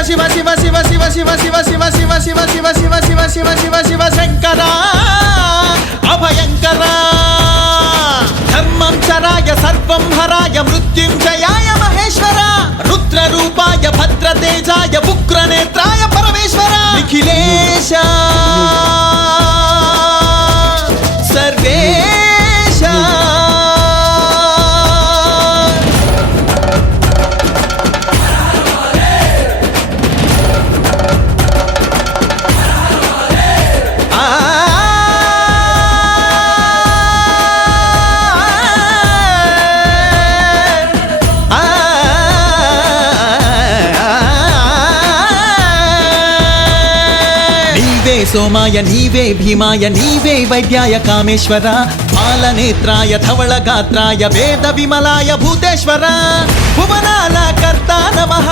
శివ శివ శివ శివ శివ శివ శివ శివ శివ శివ శివ శివ శివ శివ శివ శంకర అభయంకర ధర్మం చరాయ సర్వం హరాయ మృత్యుంజయాయ మహేశ్వర రుద్రరూపాయ భద్రతేజాయ ఉగ్రనేత్రాయ పరమేశ్వర నిఖిలేశ సర్వేశ సోమాయ నీవే భీమాయ నీవే వైద్యాయ కామేశ్వర పాలనేత్రాయ ధవళగాత్రాయ వేద విమలాయ భూతేశ్వర భువనాల కర్త నమః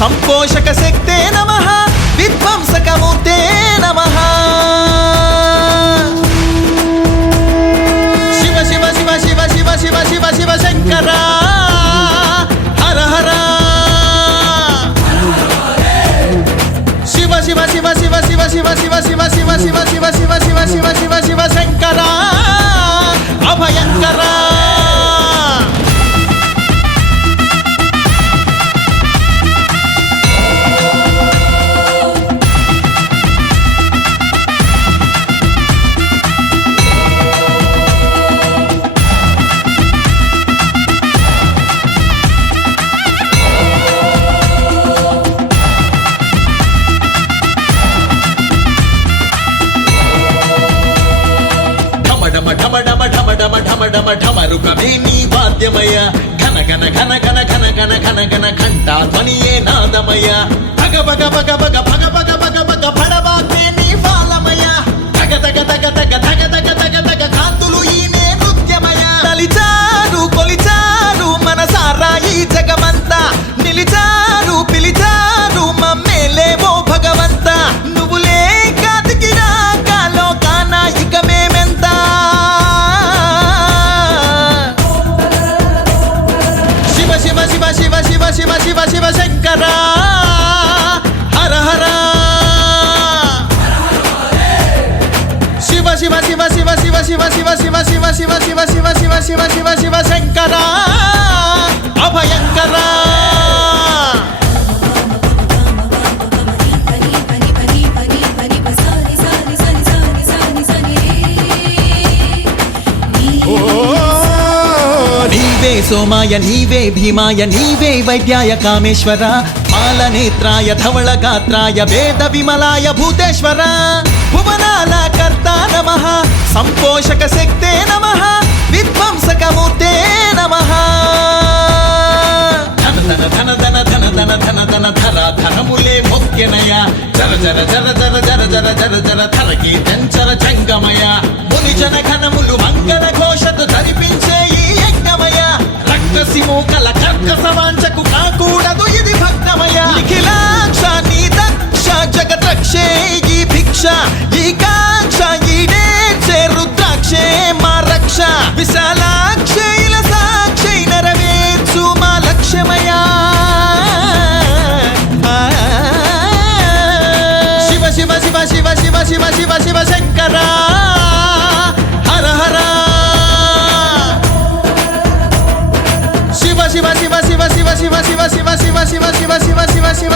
సంపోషక శక్తే నమః విధ్వంసకమూర్తే నమః శివ శివ శివ శివ శివ శివ శివ శివ శంకర హర హర శివ శివ శివ శివ శివ శివ శివ శివ శివ శివ శివ శివ శివ శివ శివ శివ శంకర అభయంకర ఢమరుకమే నీ వాద్యమయ ఘన ఘన ఘన ఘన ఘన ఘన ఘన ఘన ఘంటా ధ్వనియే నాదమయ భగ భగ భగ భగ భగ భగ భగ భగ భడవాగ్నే నీ ఫాలమయ తగ తగ తగ తగ తగ తగ తగ తగ కాంతులు ఈనే నృత్యమయ నలిచారు కొలిచారు మనసారా ఈ జగమంతా నిలిచారు పిలిచారు మమ్మేలేమో భగవంత నువ్వు లేక దిగిరాక లోకాన ఇక మేమెంత శివ శివ శివ శివ శివ శివ శంకర హర హర శివ శివ శివ శివ శివ శివ శివ శివ శివ శివ శివ శివ శివ శివ శివ శివ శంకర అభయంకర నీవే సోమాయ నీవే భీమాయ నీవే వైద్యాయ కామేశ్వర పాలనేత్రాయ ధవళగాత్రాయ వేద విమలాయ భూతేశ్వర భువనాల కర్త నమః సంపోషక శక్తే నమః విధ్వంసకమూర్తే నమః ధన ధన ధన ధన ధన ధన ధన ధన ధర ధనములే మొక్కెనయ జర జర జర జర జర జర జర జర ధరకి చంచర జంగమయ మునిజన ఘనములు మంగళ ఘోషతో ధరిపించే ఈ యజ్ఞమయ రక్తసిమూకల కర్కసవాంచకు కాకూడదు ఇది భక్తమయ నిఖిలాక్ష నీ దక్ష జగద్రక్షే ఈ భిక్ష ఈ కాక్ష ఈడేర్చే రుద్రాక్షే మా రక్ష విశాలాక్షే ఇల సాక్షి నెరవేర్చు మా లక్ష్యమయా శివ శివ శివ శివ శివ శివ శివ శివ శంకర హర హర శివ శివ శివ శివ శివ శివ శివ శివ శివ శివ శివ శివ శివ శివ